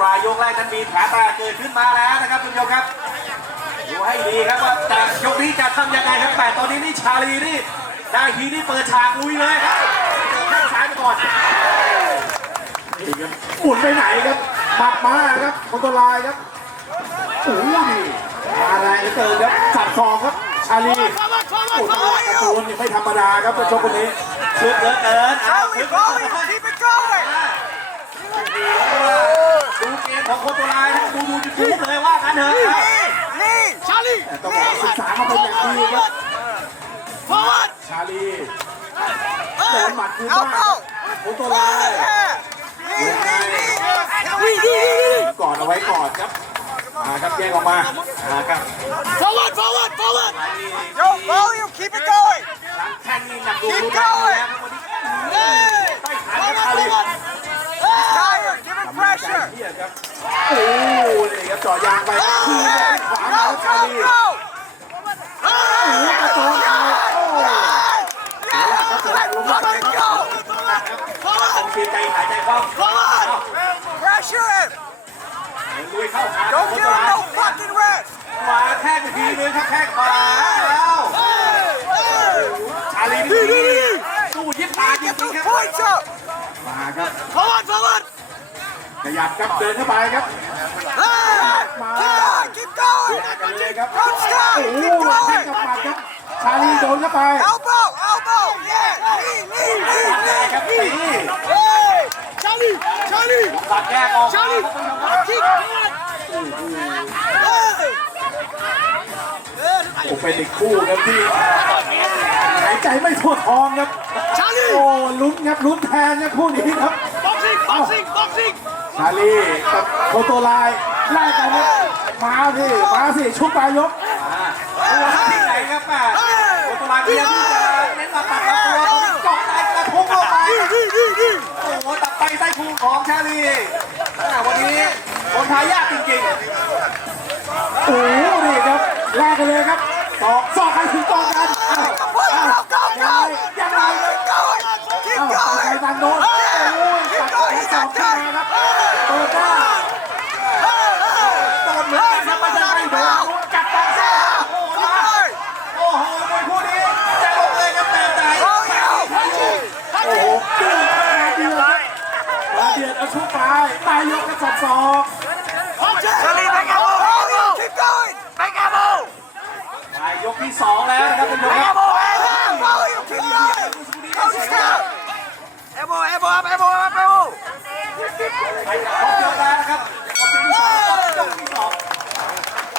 ปลายยกแรกนั้นมีแผลแตกเกิดขึ้นมาแล้วนะครับทุกผู้ชมครับดูให้ดีครับว่าจะยกนี้จะทำยังไงครับแต่ตอนนี้นี่ชาลีนี่ได้ทีนี่เปิดฉากลุยเลยครับเจอแข้งซ้ายไปก่อนนี่ครับหมุนไปไหนครับหมัดมาครับคนตัวลายครับโอ้ยมาแรงเหลือเกินครับสับสองครับชาลีโอ้ยการะตูนนี่ไม่ธรรมดาครับผู้ชมคนนี้ชุดเหลือเกินอ้าว Keep going, keep it going. ดูเกมของคนตัวลายนะดูดูดูเลยว่ากันเถอะ Lean, lean. Charlie, แต้องศึกษามาเป็นอย่างดีครับชาลีโดนหมัดคืนบ้าง Elbow. คนตัวลายก่อนเอาไว้ก่อนครับมาครับแยกออกมามาครับ Forward, forward, forward. Yo, volume, keep it going. Keep going. Forward, forward. Tired, give it pressure. เที่ยครับโอ้นี่ครับจ่อยางไปครับคืนด้วยขวามา Go, แล้วชา go, ลี go. โอ้กระโจนเอาโอ้ Yeah, ทีใจหายใจคล่อง Forward. Pressure him! ลุยเข้าหา Don't give him no fucking rest! มาแทกทีนึงแทกมาแล้วชาลีนี่สู้ยิบตายิ Get บ those ครับ points up. มาครับ Forward, forward. ขยับครับเดินเข้าไปครับ Hey. Keep going, keep going. กันเลยครับ Don't stop. โห Keep แข้ง going. กับหมัดครับ ชาลีโดนเข้าไป elbow. Yeah. Lean, lean, วัด lean, เลยครับ lean. ตี Hey. Charlie, Charlie. ตัดแยกออกมา Charlie. ครับคุณผู้ชมครับ Hey. โอ้เป็นอีกคู่ครับที่หายใจไม่ทั่วท้องครับ Charlie. โอ้ลุ้นครับลุ้นแทนครับคู่นี้ครับ Boxing, boxing, boxing. ชาลีกับโคโตไลไล่กันครับมาสิมาสิชุบปลายกตัวที่ไหนครับแม่คนตัวลายพยายามาลีอ่าวันนี้คนทายากจริงโอ้โหนี่ครับแลกกันเลยครับสอกสอกใครถึงตองกันอ้าว Push, อ้าว go, go, ยังไง go. ยังไง Keep going. Keep อ้าวใคร going. ตังโดนโอ้ย Keep ตัด going. สอ He's ก not ขึ้น done. มาครับเปิดหน้า ๆโดนเหมือนกันครับไม่ใช่ไม่โดนจับตาเสียโอ้โห Keep going. โอ้โหมวยคู่นี้จะลงเลยครับแต่ใจ Volume. โอ้โหเดือดมาเดือดครับ มาเดือดเอาชุบไปตายยกกันสอกสอง